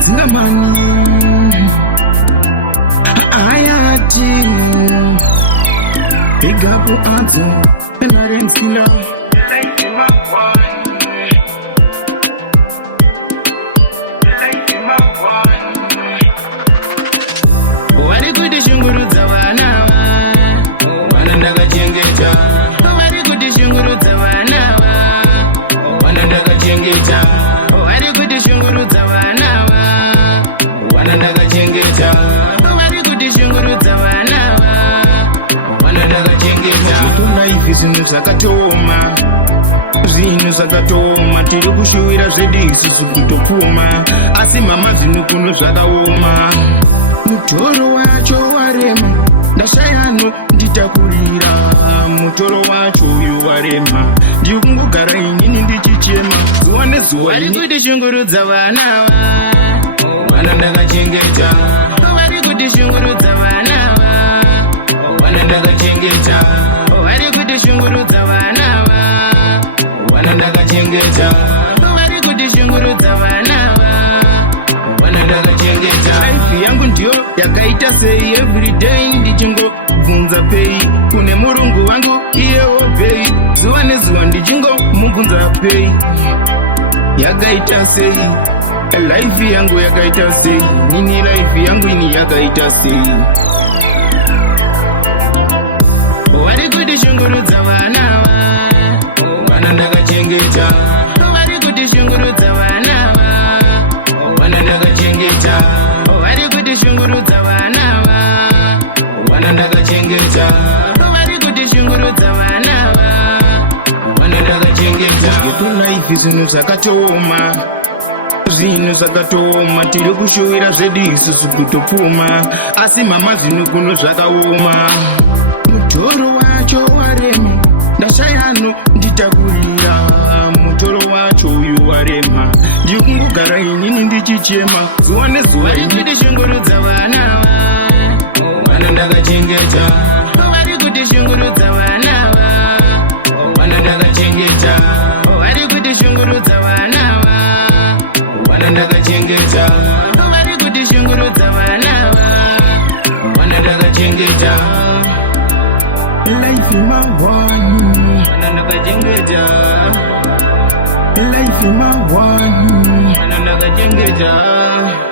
Zingamani Ayati Big up Anto Penarensila Wari kuti shungurudza vana vanondaga chengeta wari kuti shungurudza vana vanondaga chengeta wari kuti shungurudza vana vanondaga chengeta wari kuti shungurudza vana vanondaga chengeta zvitona izvi zvinhu zvakatoma zvinhu zvakatoma tiri kushuwira zvedu isusu kutopfuma asi mama zvinu kuno zvakaoma mutoro wacho warema ndashayano nditakurira mutoro wacho uyu warema ndiri kungogara inini ndichichema zuva nezuva vari kuti shungurudza vana vanondaga chengeta vari kuti shungurudza vana vanondaga chengeta vari kuti shungurudza vana vanondaga chengeta vari kuti shungurudza vana vanondaga chengeta life yangu ndiyo yakaita sei everyday ndichingobvunza pei kune murungu wangu iyewo pei zuva nezuva ndichingomubvunza pei yakaita sei life yangu yakaita sei nini life yangu ini yakaita sei vari kuti shungurudza vana vanondaga chengeta vari kuti shungurudza vana vanondaga chengeta vari kuti shungurudza vana vanondaga chengeta vari kuti shungurudza vana vanondaga chengeta getona ifi zvinhu zvakatoma zvinhu zvakatoma tiri kushuwira zvedu isusu kutopfuma asi mama zvinu kuno zvakaoma mutoro wacho warema ndashayano nditakurira mutoro wacho uyu warema ndiri kungogara inini ndichichema zuva nezuva vari kuti shungurudza vana vanondaga chengeta vari kuti shungurudza vana vanondaga chengeta vari kuti shungurudza vana vanondaga chengeta vari kuti shungurudza vana vanondaga chengeta life mawani vanondaga chengeta life mawani vanondaga chengeta